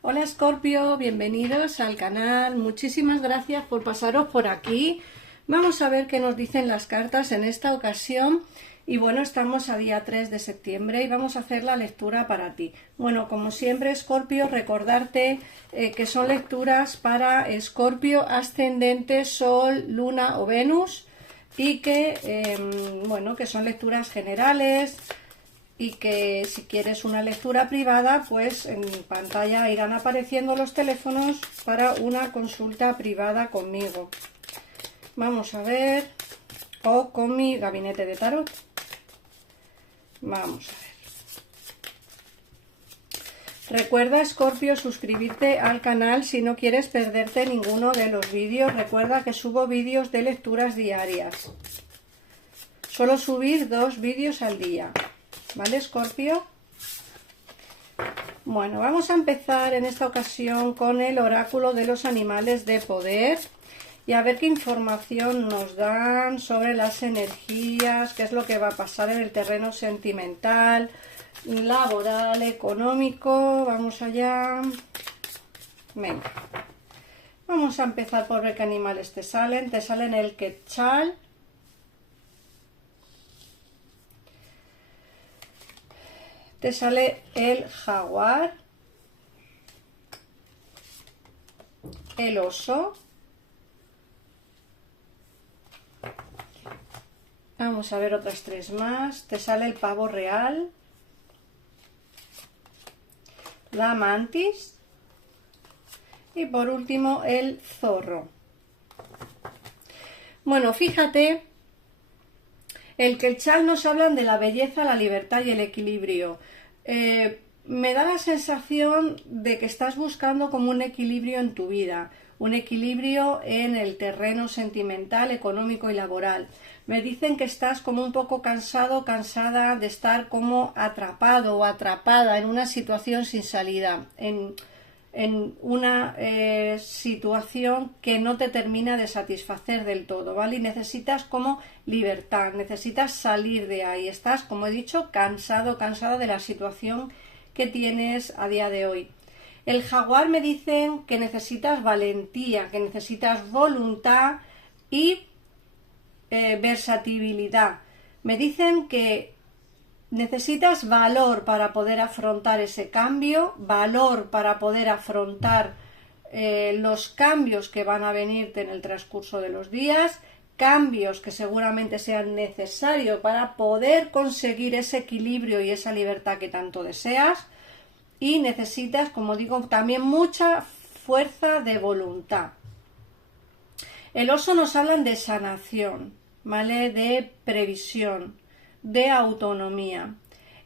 Hola Escorpio, bienvenidos al canal. Muchísimas gracias por pasaros por aquí. Vamos a ver qué nos dicen las cartas en esta ocasión. Y bueno, estamos a día 3 de septiembre y vamos a hacer la lectura para ti. Bueno, como siempre, Escorpio, recordarte que son lecturas para Escorpio, ascendente, Sol, Luna o Venus, y que, bueno, que son lecturas generales, y que si quieres una lectura privada, pues en pantalla irán apareciendo los teléfonos para una consulta privada conmigo. Vamos a ver, o con mi gabinete de tarot. Vamos a ver. Recuerda, Escorpio, suscribirte al canal si no quieres perderte ninguno de los vídeos. Recuerda que subo vídeos de lecturas diarias. Suelo subir 2 vídeos al día. ¿Vale, Escorpio? Bueno, vamos a empezar en esta ocasión con el oráculo de los animales de poder y a ver qué información nos dan sobre las energías, qué es lo que va a pasar en el terreno sentimental, laboral, económico. Vamos allá. Venga. Vamos a empezar por ver qué animales te salen. Te salen el quetzal, te sale el jaguar, el oso, vamos a ver otras 3 más, te sale el pavo real, la mantis y por último el zorro. Bueno, fíjate, el quetzal nos hablan de la belleza, la libertad y el equilibrio. Me da la sensación de que estás buscando como un equilibrio en tu vida, un equilibrio en el terreno sentimental, económico y laboral. Me dicen que estás como un poco cansado, cansada de estar como atrapado o atrapada en una situación sin salida, en una situación que no te termina de satisfacer del todo, ¿vale? Y necesitas como libertad, necesitas salir de ahí. Estás, como he dicho, cansado, cansada de la situación que tienes a día de hoy. El jaguar me dicen que necesitas valentía, que necesitas voluntad y versatilidad. Me dicen que necesitas valor para poder afrontar ese cambio, valor para poder afrontar los cambios que van a venirte en el transcurso de los días, cambios que seguramente sean necesarios para poder conseguir ese equilibrio y esa libertad que tanto deseas, y necesitas, como digo, también mucha fuerza de voluntad. El oso nos hablan de sanación, ¿vale? De previsión, de autonomía.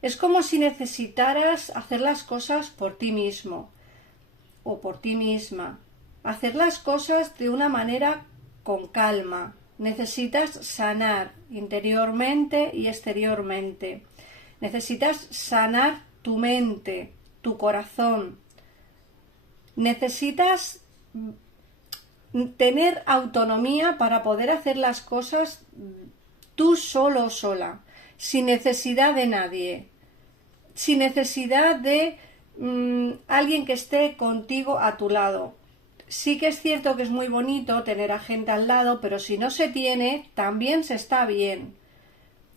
Es como si necesitaras hacer las cosas por ti mismo o por ti misma, hacer las cosas de una manera con calma. Necesitas sanar interiormente y exteriormente. Necesitas sanar tu mente, tu corazón. Necesitas tener autonomía para poder hacer las cosas tú solo o sola, sin necesidad de nadie, sin necesidad de alguien que esté contigo a tu lado. Sí que es cierto que es muy bonito tener a gente al lado, pero si no se tiene, también se está bien.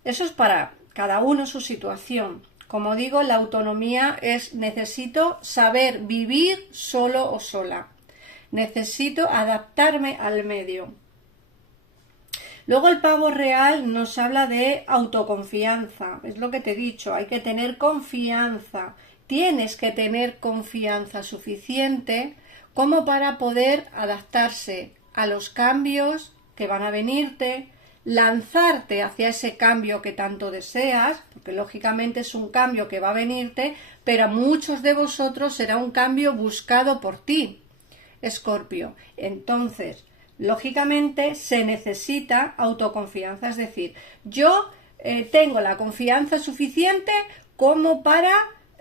Eso es para cada uno su situación. Como digo, la autonomía es necesito saber vivir solo o sola. Necesito adaptarme al medio. Luego el pavo real nos habla de autoconfianza. Es lo que te he dicho, hay que tener confianza. Tienes que tener confianza suficiente como para poder adaptarse a los cambios que van a venirte, lanzarte hacia ese cambio que tanto deseas, porque lógicamente es un cambio que va a venirte, pero a muchos de vosotros será un cambio buscado por ti, Escorpio. Entonces, lógicamente se necesita autoconfianza, es decir, yo tengo la confianza suficiente como para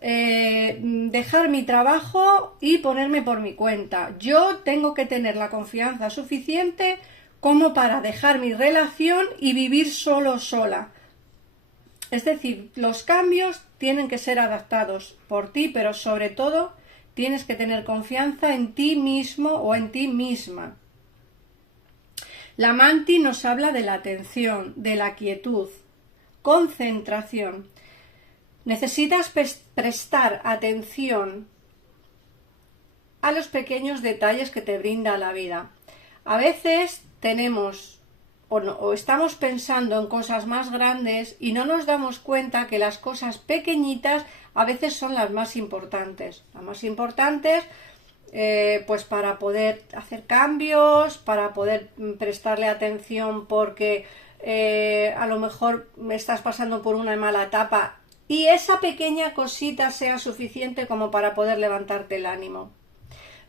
dejar mi trabajo y ponerme por mi cuenta. Yo tengo que tener la confianza suficiente como para dejar mi relación y vivir solo o sola. Es decir, los cambios tienen que ser adaptados por ti, pero sobre todo Tienes que tener confianza en ti mismo o en ti misma. La mantis nos habla de la atención, de la quietud, concentración. Necesitas prestar atención a los pequeños detalles que te brinda la vida. A veces tenemos o estamos pensando en cosas más grandes y no nos damos cuenta que las cosas pequeñitas a veces son las más importantes. Las más importantes pues para poder hacer cambios, para poder prestarle atención porque a lo mejor estás pasando por una mala etapa y esa pequeña cosita sea suficiente como para poder levantarte el ánimo.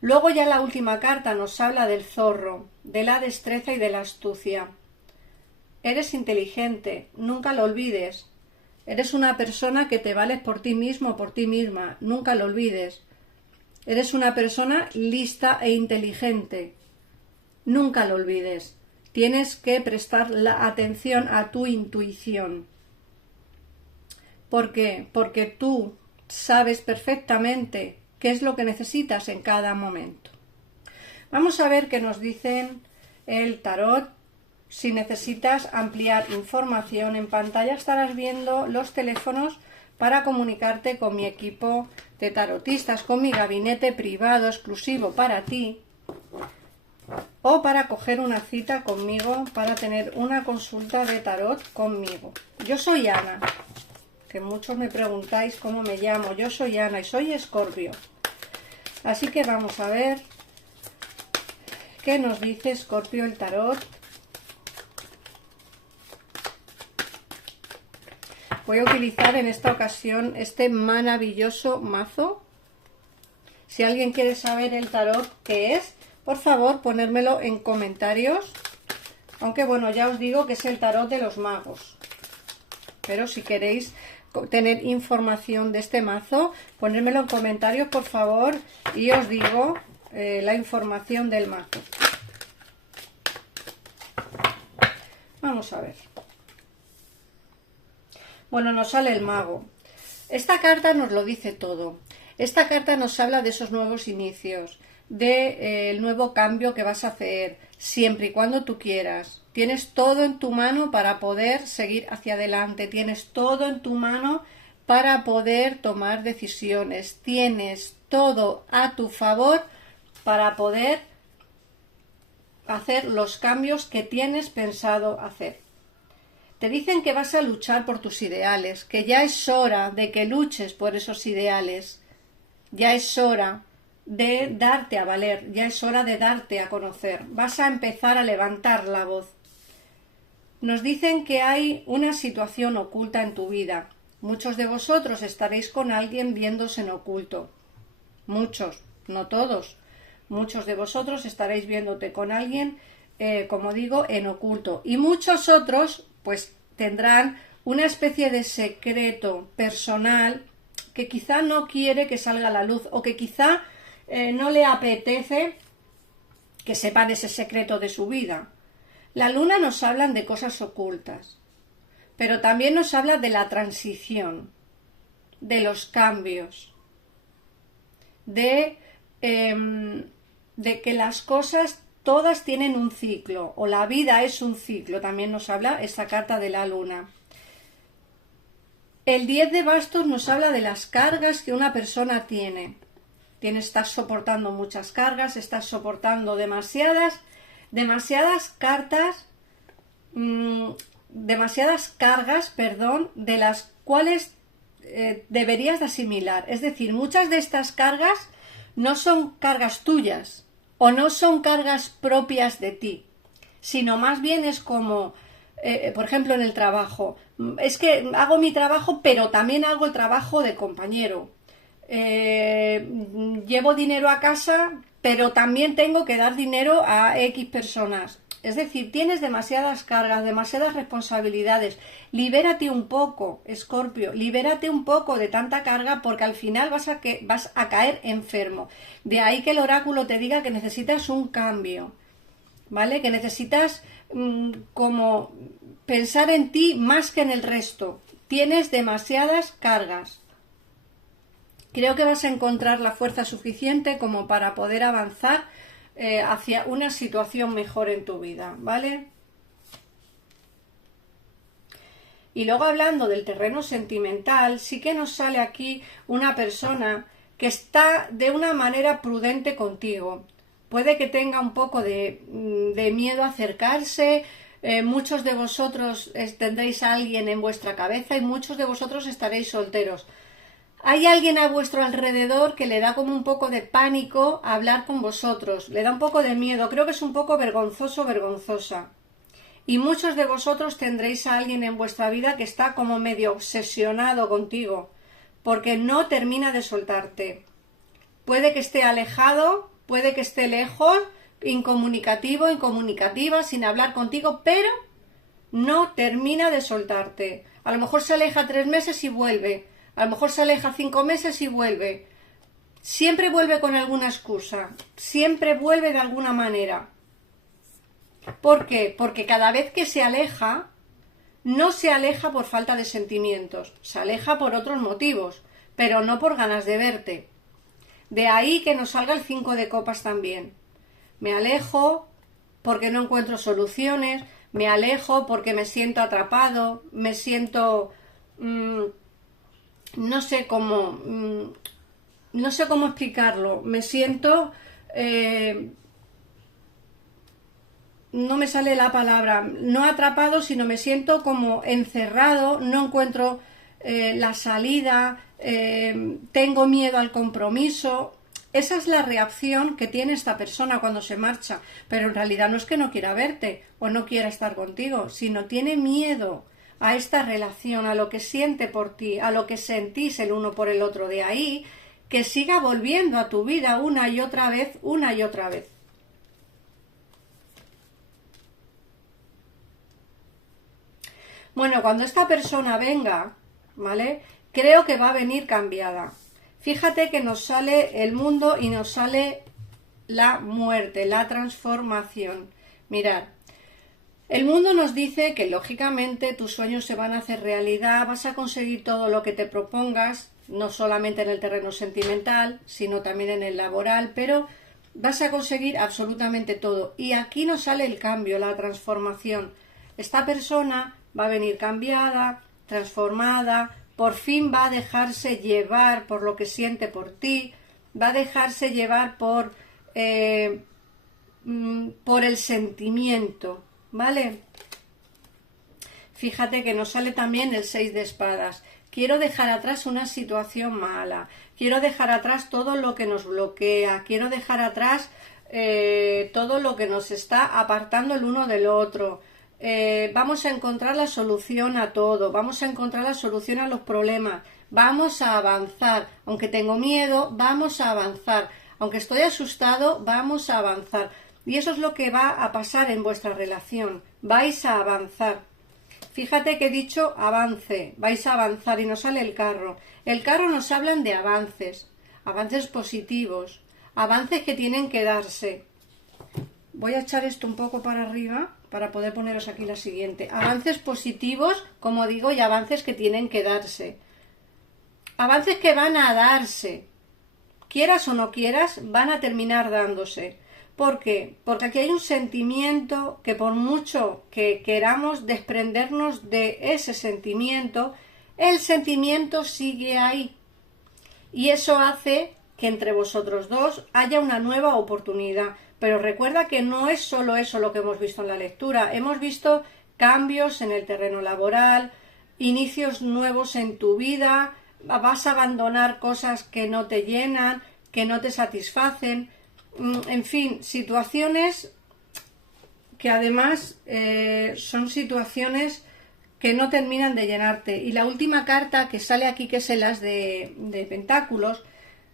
Luego ya la última carta nos habla del zorro, de la destreza y de la astucia. Eres inteligente, nunca lo olvides. Eres una persona que te vales por ti mismo o por ti misma, nunca lo olvides. Eres una persona lista e inteligente, nunca lo olvides. Tienes que prestar la atención a tu intuición. ¿Por qué? Porque tú sabes perfectamente qué es lo que necesitas en cada momento. Vamos a ver qué nos dicen el tarot. Si necesitas ampliar información, en pantalla estarás viendo los teléfonos para comunicarte con mi equipo de tarotistas, con mi gabinete privado exclusivo para ti, o para coger una cita conmigo para tener una consulta de tarot conmigo. Yo soy Ana, que muchos me preguntáis cómo me llamo. Yo soy Ana y soy Escorpio. Así que vamos a ver qué nos dice Escorpio el tarot. Voy a utilizar en esta ocasión este maravilloso mazo. Si alguien quiere saber el tarot qué es, por favor ponérmelo en comentarios. Aunque bueno, ya os digo que es el tarot de los magos. Pero si queréis tener información de este mazo, ponérmelo en comentarios por favor y os digo la información del mazo. Vamos a ver. Bueno, nos sale el mago. Esta carta nos lo dice todo. Esta carta nos habla de esos nuevos inicios, del nuevo cambio que vas a hacer, siempre y cuando tú quieras. Tienes todo en tu mano para poder seguir hacia adelante, tienes todo en tu mano para poder tomar decisiones, tienes todo a tu favor para poder hacer los cambios que tienes pensado hacer. Te dicen que vas a luchar por tus ideales, que ya es hora de que luches por esos ideales, ya es hora de darte a valer, ya es hora de darte a conocer, vas a empezar a levantar la voz. Nos dicen que hay una situación oculta en tu vida. Muchos de vosotros estaréis con alguien viéndose en oculto. Muchos, no todos. Muchos de vosotros estaréis viéndote con alguien, como digo, en oculto. Y muchos otros, pues, tendrán una especie de secreto personal que quizá no quiere que salga a la luz o que quizá no le apetece que sepan ese secreto de su vida. La luna nos habla de cosas ocultas, pero también nos habla de la transición, de los cambios, de que las cosas todas tienen un ciclo, o la vida es un ciclo, también nos habla esta carta de la luna. El 10 de bastos nos habla de las cargas que una persona tiene. Estás soportando muchas cargas, estás soportando demasiadas cargas, de las cuales deberías de asimilar. Es decir, muchas de estas cargas no son cargas tuyas o no son cargas propias de ti, sino más bien es como, por ejemplo, en el trabajo. Es que hago mi trabajo, pero también hago el trabajo de compañero. Llevo dinero a casa, pero también tengo que dar dinero a X personas. Es decir, tienes demasiadas cargas, demasiadas responsabilidades. Libérate un poco, Escorpio, libérate un poco de tanta carga porque al final vas a caer enfermo. De ahí que el oráculo te diga que necesitas un cambio, ¿vale? Que necesitas como pensar en ti más que en el resto. Tienes demasiadas cargas Creo que vas a encontrar la fuerza suficiente como para poder avanzar hacia una situación mejor en tu vida, ¿vale? Y luego hablando del terreno sentimental, sí que nos sale aquí una persona que está de una manera prudente contigo. Puede que tenga un poco de miedo a acercarse. Muchos de vosotros tendréis a alguien en vuestra cabeza y muchos de vosotros estaréis solteros. Hay alguien a vuestro alrededor que le da como un poco de pánico hablar con vosotros, le da un poco de miedo, creo que es un poco vergonzoso o vergonzosa. Y muchos de vosotros tendréis a alguien en vuestra vida que está como medio obsesionado contigo, porque no termina de soltarte. Puede que esté alejado, puede que esté lejos, incomunicativo, incomunicativa, sin hablar contigo, pero no termina de soltarte. A lo mejor se aleja 3 meses y vuelve. A lo mejor se aleja 5 meses y vuelve. Siempre vuelve con alguna excusa. Siempre vuelve de alguna manera. ¿Por qué? Porque cada vez que se aleja, no se aleja por falta de sentimientos. Se aleja por otros motivos, pero no por ganas de verte. De ahí que nos salga el 5 de copas también. Me alejo porque no encuentro soluciones. Me alejo porque me siento atrapado. Me siento... no sé cómo explicarlo, me siento no me sale la palabra, no atrapado, sino me siento como encerrado, no encuentro la salida, tengo miedo al compromiso. Esa es la reacción que tiene esta persona cuando se marcha, pero en realidad no es que no quiera verte o no quiera estar contigo, sino tiene miedo a esta relación, a lo que siente por ti, a lo que sentís el uno por el otro. De ahí que siga volviendo a tu vida una y otra vez, una y otra vez. Bueno, cuando esta persona venga, ¿vale? Creo que va a venir cambiada. Fíjate que nos sale el mundo y nos sale la muerte, la transformación. Mirad. El mundo nos dice que lógicamente tus sueños se van a hacer realidad, vas a conseguir todo lo que te propongas, no solamente en el terreno sentimental, sino también en el laboral, pero vas a conseguir absolutamente todo. Y aquí nos sale el cambio, la transformación. Esta persona va a venir cambiada, transformada, por fin va a dejarse llevar por lo que siente por ti, va a dejarse llevar por el sentimiento. ¿Vale? Fíjate que nos sale también el 6 de espadas. Quiero dejar atrás una situación mala. Quiero dejar atrás todo lo que nos bloquea. Quiero dejar atrás todo lo que nos está apartando el uno del otro. Vamos a encontrar la solución a todo. Vamos a encontrar la solución a los problemas. Vamos a avanzar. Aunque tengo miedo, vamos a avanzar. Aunque estoy asustado, vamos a avanzar. Y eso es lo que va a pasar en vuestra relación. Vais a avanzar. Fíjate que he dicho avance. Vais a avanzar y nos sale el carro. El carro nos hablan de avances. Avances positivos. Avances que tienen que darse. Voy a echar esto un poco para arriba para poder poneros aquí la siguiente. Avances positivos, como digo, y avances que tienen que darse. Avances que van a darse. Quieras o no quieras, van a terminar dándose. ¿Por qué? Porque aquí hay un sentimiento que por mucho que queramos desprendernos de ese sentimiento, el sentimiento sigue ahí. Y eso hace que entre vosotros dos haya una nueva oportunidad. Pero recuerda que no es solo eso lo que hemos visto en la lectura. Hemos visto cambios en el terreno laboral, inicios nuevos en tu vida, vas a abandonar cosas que no te llenan, que no te satisfacen. En fin, situaciones que además son situaciones que no terminan de llenarte. Y la última carta que sale aquí, que es el as de pentáculos,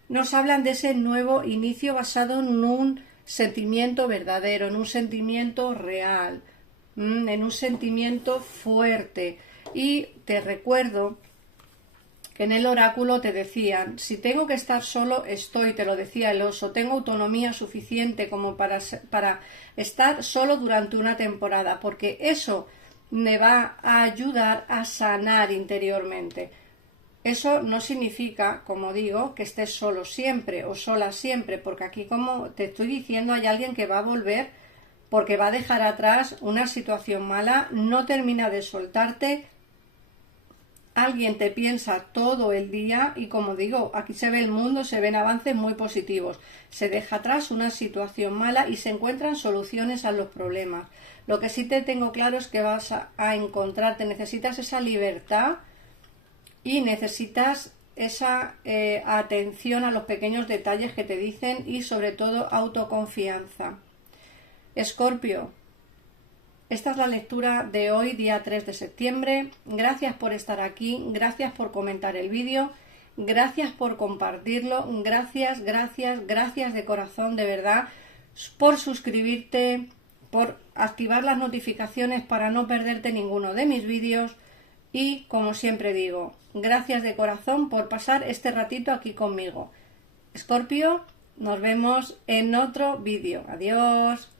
nos hablan de ese nuevo inicio basado en un sentimiento verdadero, en un sentimiento real, en un sentimiento fuerte. Y te recuerdo que en el oráculo te decían, si tengo que estar solo, estoy, te lo decía el oso, tengo autonomía suficiente como para estar solo durante una temporada, porque eso me va a ayudar a sanar interiormente. Eso no significa, como digo, que estés solo siempre o sola siempre, porque aquí, como te estoy diciendo, hay alguien que va a volver porque va a dejar atrás una situación mala, no termina de soltarte, alguien te piensa todo el día y, como digo, aquí se ve el mundo, se ven avances muy positivos, se deja atrás una situación mala y se encuentran soluciones a los problemas. Lo que sí te tengo claro es que vas a encontrarte, necesitas esa libertad y necesitas esa atención a los pequeños detalles que te dicen y sobre todo autoconfianza. Escorpio, esta es la lectura de hoy, día 3 de septiembre. Gracias por estar aquí, gracias por comentar el vídeo, gracias por compartirlo, gracias de corazón, de verdad, por suscribirte, por activar las notificaciones para no perderte ninguno de mis vídeos y, como siempre digo, gracias de corazón por pasar este ratito aquí conmigo. Escorpio, nos vemos en otro vídeo. Adiós.